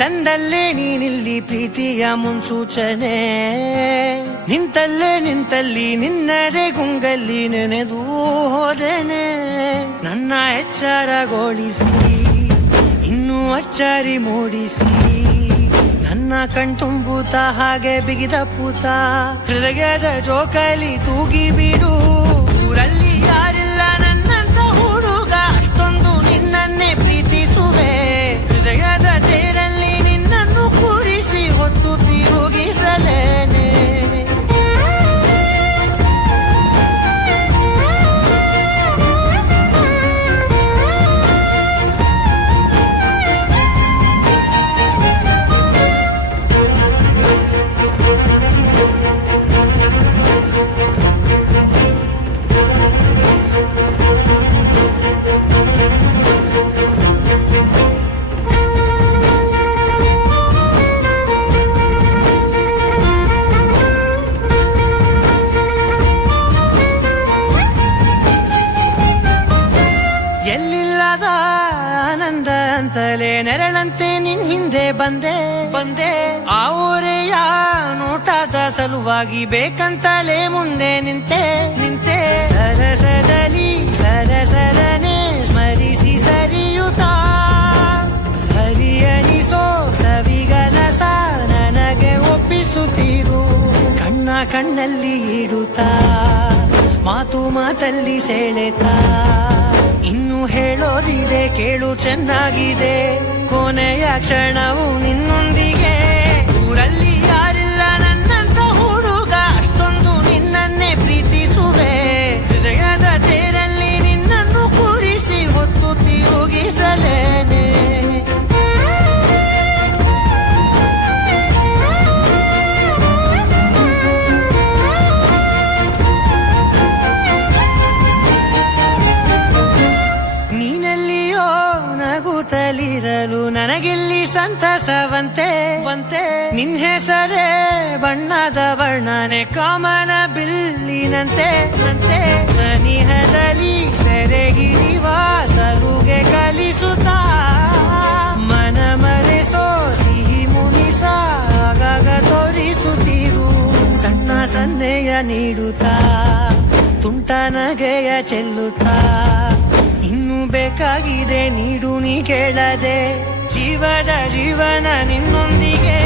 ತಂದಲ್ಲೇ ನೀನಿಲ್ಲಿ ಪ್ರೀತಿಯ ಮುನ್ಸೂಚನೆ, ನಿಂತಲ್ಲಿ ನಿನ್ನದೇ ಗುಂಗಲ್ಲಿ ನೆನೆದು ಹೋದೆನೆ. ನನ್ನ ಎಚ್ಚರಗೊಳಿಸಿ ಇನ್ನೂ ಅಚ್ಚರಿ ಮೂಡಿಸಿ, ನನ್ನ ಕಣ್ತುಂಬುತ್ತ ಹಾಗೆ ಬಿಗಿದ ಪೂತ, ಹೃದಯದ ಜೋಕಾಲಿ ತೂಗಿ ಬಿಡು. ಊರಲ್ಲಿ ಯಾರಿಲ್ಲ ನನ್ನಂತ ಹುಡುಗ, ಅಷ್ಟೊಂದು ನಿನ್ನನ್ನೇ ಪ್ರೀತಿಸುವೆ. ಹೃದಯದ ತೇರಲ್ಲಿ ನಿನ್ನನ್ನು ಕೂರಿಸಿ ಹೊತ್ತು ತಿರುಗಿಸಲೇನೆ. ಎಲ್ಲಿಲ್ಲದ ಆನಂದ ಅಂತಲೇ ನೆರಳಂತೆ ನಿನ್ ಹಿಂದೆ ಬಂದೆ. ಆ ಊರೆಯ ನೋಟದ ಸಲುವಾಗಿ ಬೇಕಂತಲೇ ಮುಂದೆ ನಿಂತೆ. ಸರಸದಲ್ಲಿ ಸರಸರನೆ ಸ್ಮರಿಸಿ ಸರಿಯುತ್ತ, ಸರಿಯನಿಸೋ ಸವಿಗನಸ ನನಗೆ ಒಪ್ಪಿಸುತ್ತೀರು. ಕಣ್ಣಲ್ಲಿ ಇಡುತ್ತಾ, ಮಾತಲ್ಲಿ ಸೆಳೆತಾ, ಇನ್ನು ಹೇಳೋದಿದೆ ಕೇಳು ಚೆನ್ನಾಗಿದೆ. ಕೊನೆಯ ಕ್ಷಣವು ನಿನ್ನೊಂದಿಗೆ. ಊರಲ್ಲಿ ಯಾರಿಲ್ಲ ನನ್ನಂತ ಹುಡುಗ, ಅಷ್ಟೊಂದು ನಿನ್ನನ್ನೇ ಪ್ರೀತಿಸುವೆ. ಹೃದಯದ ತೇರಲ್ಲಿ ನಿನ್ನನ್ನು ಕೂರಿಸಿ ಹೊತ್ತು ತಿರುಗಿಸಲೇನೆ. ನಗುತ್ತಲಿರಲು ನನಗಿಲ್ಲಿ ಸಂತಸವಂತೆ. ನಿನ್ ಹೆಸರೇ ಬಣ್ಣದ ವರ್ಣನೆ ಕಾಮನ ಬಿಲ್ಲಿನಂತೆ. ಸನಿಹದಲ್ಲಿ ಸೆರೆ ಹಿಡಿವ ಸಲುಗೆ ಕಲಿಸುತ್ತಾ, ಮನ ಮರೆಸೋ ಸಿಹಿ ಮುನಿಸ ಆಗಾಗ ತೋರಿಸುತ್ತಿರು. ಸಣ್ಣ ಸನ್ನೆಯ ನೀಡುತ್ತಾ, ತುಂಟ ನಗೆಯ ಚೆಲ್ಲುತ್ತಾ, ಇನ್ನು ಬೇಕಾಗಿದೆ ನೀಡು ನೀ ಕೇಳದೆ. ಜೀವನ ನಿನ್ನೊಂದಿಗೆ.